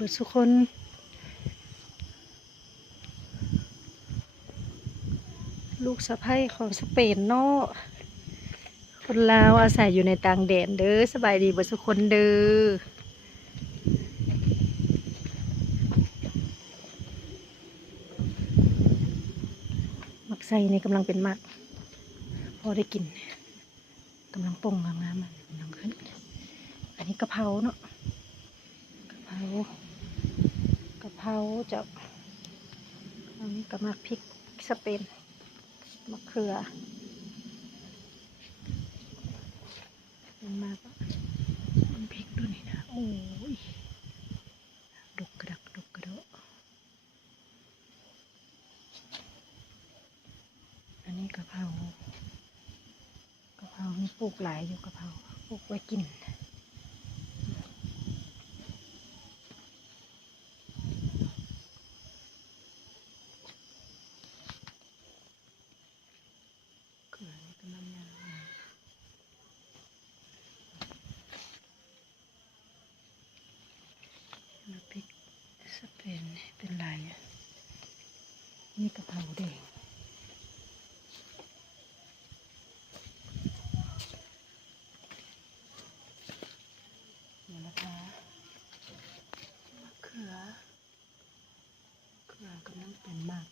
บิดทุกคนลูกสะใภ้ของสเปนเนาะคนลาวอาศัยอยู่ในต่างแดนเด้อสบายดีเบิดทุกคนเด้อมักไส้นี่กำลังเป็นมักพอได้กินกำลังป่งงามๆมันกำลังขึ้นอันนี้กะเพราเนาะกะเพราจะอันนี้ก็มักพริกสเปนมะเขือมันมากมันพริกตัวนี้นะโอ้ยดกกระดักดกกระโดดอันนี้กะเพรามีปลูกหลายอยู่กะเพราปลูกไว้กินเกลือนี่ก็น้ำยาพริกสเปนเป็นลายนี่กะเพราแดงนี่นะคะมะเขือกำลังเป็นมาก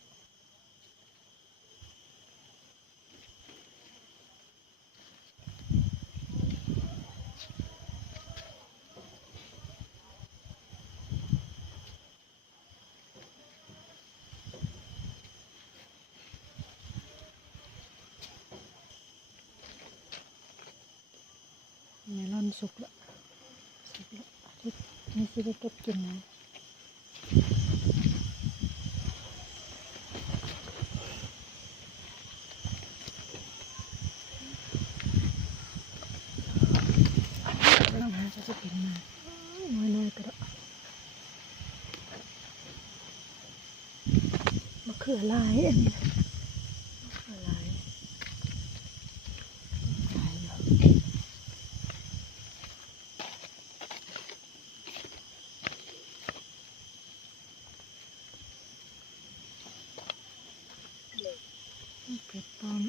เมลอนสุกแล้วนี่สิได้เก็บกินนะแล้วมันจะกินมาน้อยๆก็ได้มะเขือลายอันนี้มะเขือลายเผ็ดป้อม